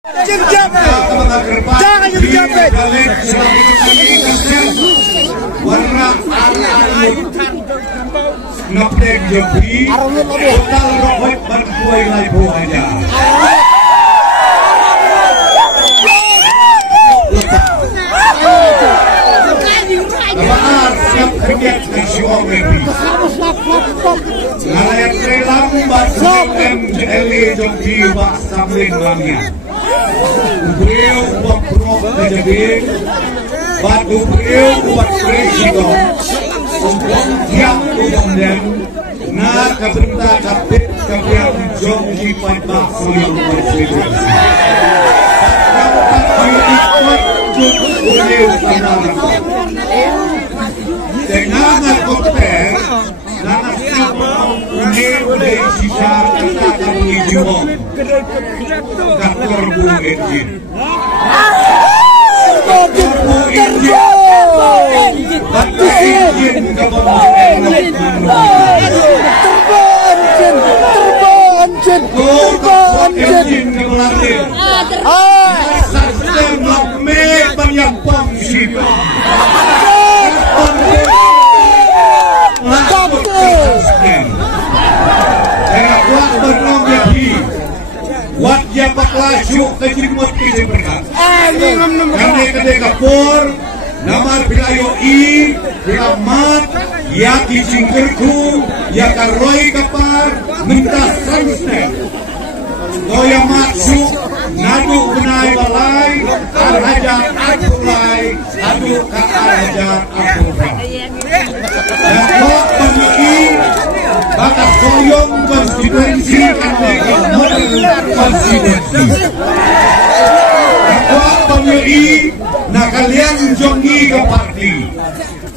Jangan dijapit. Warna alam ngapdek jopi total rohit berkuai laibu aja. Lepas siap kerja di Siwang Mepi. Ngalayan trelang batu MJLE jopi bak samling langit. Beliau buat prok kejadian, batu beliau buat presiden, untuk yang kemudian nak kebentar kapit kebiang joki pada beliau presiden. Ikut joki beliau pada dengan koper, dengan siapa boleh sisa kita kami jumpa. Kantor Bu Engin. Bu Engin. Bantu Engin kawan-kawan. Terbang Engin kemarin. Sistem lakme banyak pangsipa. Saya kuat bernong jadi. Wajah baklaju kejimut kejim berkat. Kami kedai kapur, namar bilayo I, bilamat, ya kicingkerku, ya karoi kapar, minta sansnya. Goya maksud, nadu benai balai, arhajar akulai, adu ka arhajar akulai. Dan kok pemiliki, batas soyong konstituensi kami konstituensi. Kok pemiliki, nak kalian jongi ke parti.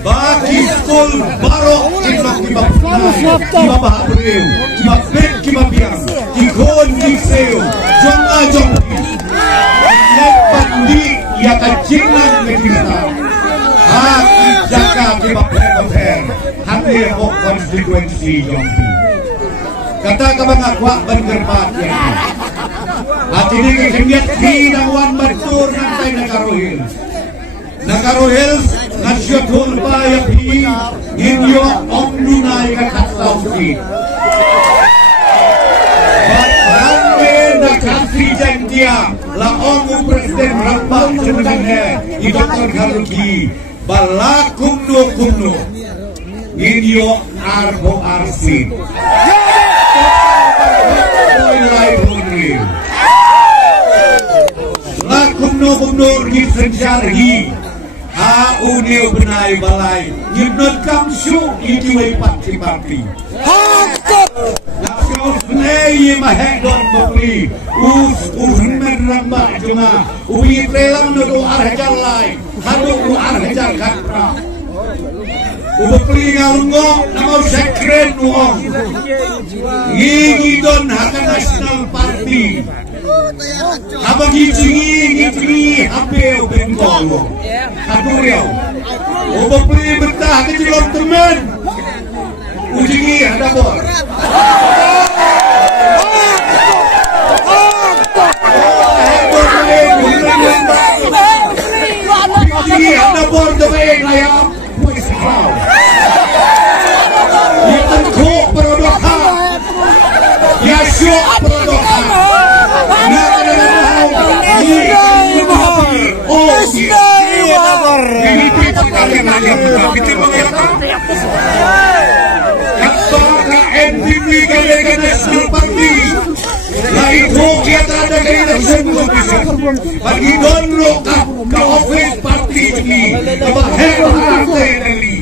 Bagi skol barok kita kiba bahabriu, kiba pek kiba biang, kikon kiseo, jonga jongi. Lepas di ia kajian kita. Hati jaga kiba pek hati kok konstituensi jongi. Kata kabang akuak bergerbat ya. Hati ini kenyat hidangwan batur nanti nakarohil. Nakarohil nasyadul bayapi inyo omnunay kakasawsi. Batrande nakasi jantia laongu Presiden Rambang sebenarnya Dr. Haruki balakumno inyo arbo arsin. Lakumno ni senjari. Uneu benai balai nyudut kamsu itiwai parti nakso snei mahedon beli merambak cuma ui prelang nudu arhajar lai hadu arhajar kapra beli ngalungo namau sekren nuong ngidon haka nasional parti abang ngicing hapeu bengkolo Aduriau, obok beli betah kecilor teman, ujingi ada bor. Ujingi ada bor doeng ayam, puisi kau. Yang kok produkan, ya syok produkan. Nak ada ini kita kalian aja kita mengerti. Apakah NTV kalian nasional parti? Lah itu kita ada kaitan semua bisa. Bagi donlo ke office parti ini, kebahagiaan partai ini.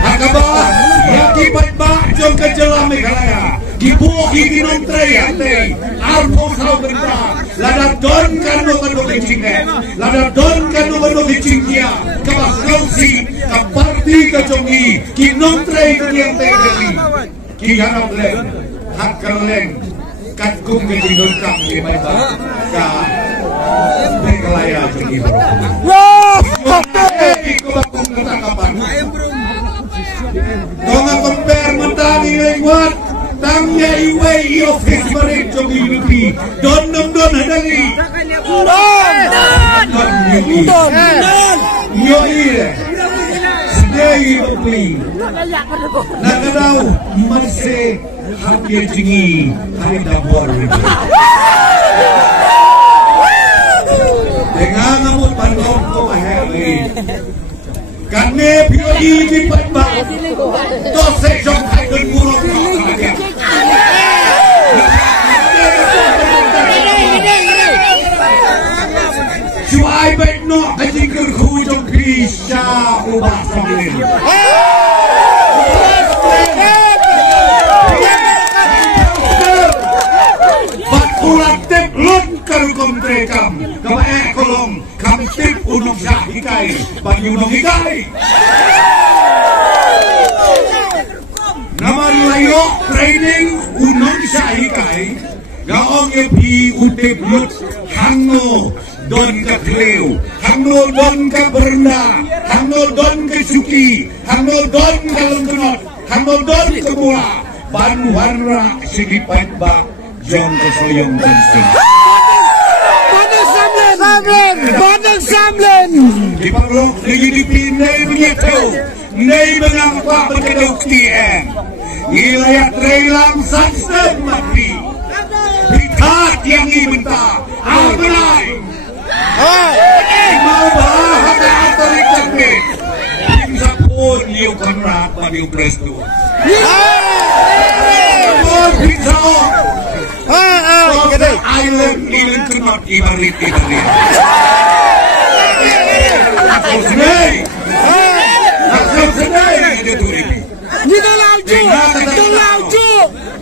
Akabah yang kibat bak jom kejelam Meghalaya. Gibuh giginon tray hati, armo sao benda. Lada don kanu kecingnya, lada don kanu kecingnya. Kabah kausi, kaparti kejongi, ginon tray yang tegeli. Kiharap leng, hak keleng, katkum kejingon kap di baca. Meghalaya jongi. Ikut bakum ketangkapan. Donga compare mentari lewat. Tangnya iwe Nay office marin jong UDP. Don hadali. Don. Yo ile. Sedai beli. Nakadaw manse hati jingi hari dabor. Dengan ngamut pandong ko mahali. Kane POI di Patba. Dose jong hai don buruk ko aja. Cuai baik no ajikir khu jong pisha ubah sambil. Ulat tip lun karukom trekam kama kolong kam tip unong sahikai bagi unong hikai nama layo training unong sahikai gaong epi utip lut hango don ka kleu hango don ka berna hango don ka suki hango don ka lengkenot hango don ka mula ban warna sigipat ba Jom kesoyong konsing. Bandang Samlen. Di Pakrok, di UDP, nay menyetu, nay mengapa berkeduk TN. Wilayah Trailang Sakstan mati. Bitat yang ibenta, albenai. Mau bahagia atari cakbet. Bisa pun liu konrak pada uprestu. Bisa Island cannot ibarit. Aku senai.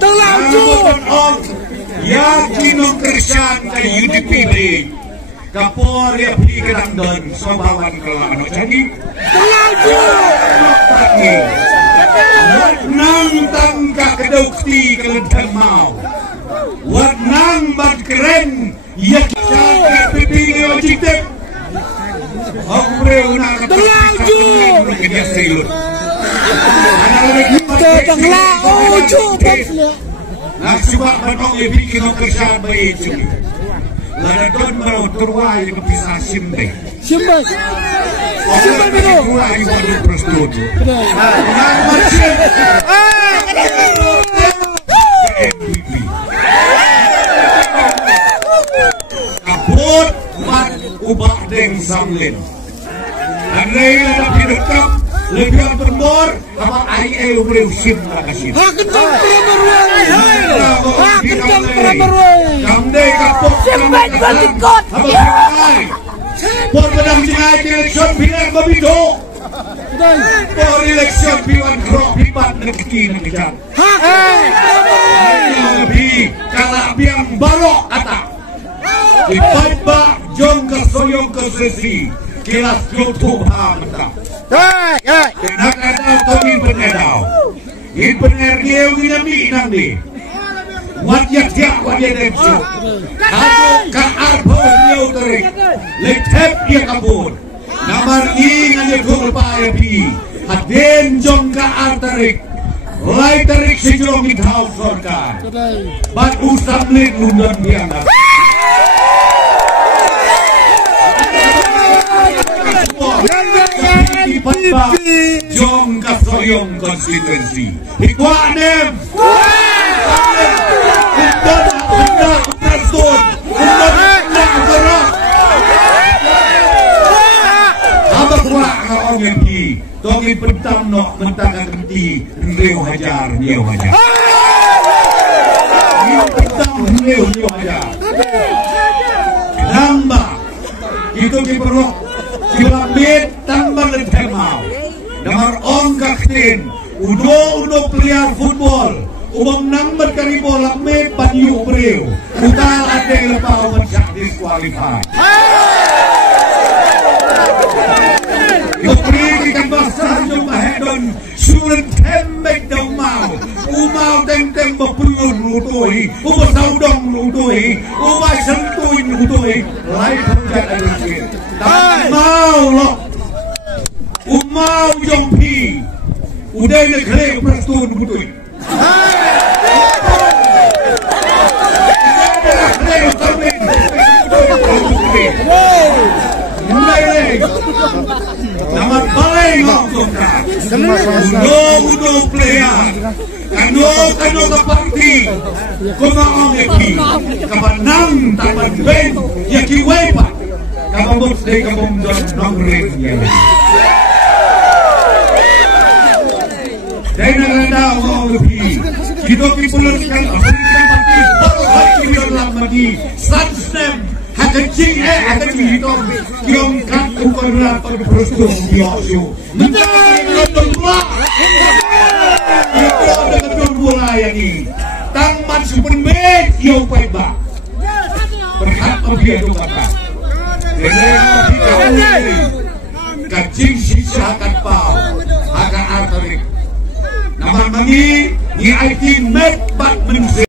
Terlauju. Ya kinong kersan kay UDP kapor ya pikiran don sobawan kelano jadi. Terlauju. Nang tangka kedukti kelentang mau. Wat nang bad keren ya kita pipilih ojek aku beruna terlaju kerja silut terlaju nak coba menong lebih kino kerja baik ini lada don mau terwai kepisah simbe betul mulai waduh prosedur nang macam kapot mat ubah deng Samlen. Andai ada pinukam lebih bermor apa ai ubreu sim makasih. Hakentang perempuan. Kamdai kapot simbat balikot. Por bedang jingai election bilang begitu. Por election biwan krok pipat negeri negara. Lebih kalau biang barok kata. Ipat ba jong kasoyong kasesi kilas YouTube ha mata. Nak ada kami penedau. In benar dia nginami nanti. Wat yak wat dia demsu. Aku ka arpo dia tarik. Letep dia kabur. Namar ni nganya kul pa pi. Haden jong ka artarik. Lai tarik si jong ithau sorkan. Bat usamlin lundon dia. Jom kasoyong konstituensi Hikwanem Undon Preston Undon Gerak Apa pula kawan MP Tongin pentam nok Mentangkan kenti Reu hajar Reu hajar Reu pentam Reu hajar Nambah Itu diperlukan Kilabit tambah lenteng mau. Damar ong kaktin. Udo player football. Umam nang berkaribo lakmit panyu breu. Utal ade lepau mensak disqualify. Yopri ikan basah jom mahedon. Suren tembek dong mau. Umau teng bepelun lutui. Umau saudong lutui. Umai sentuin lutui. Lai penjat adusin. Tak mau loh. Umau jompi. Udah negeri Preston lutui. Uno player. Ano ka parti? Kumaong eki. Kapanang taman ben. Yakiway pa. Kapabot day kabong ng rin yan. Dahil naganda ako ang gabi. Dito pipulan kang American parti. Bago ay kiniyon lang magi. Sansnem. Hagajing dito. Yung kakukon lang pagprosto ng Diyoso. Nagkakaroon mo! Ito ang nagkakaroon mo yan eh. Tangman supermed yung pa iba. Perhat mabiado ka pa. Kajing sisakan pa. Haka arterik. Naman mangi, ni IT met bat menungsi.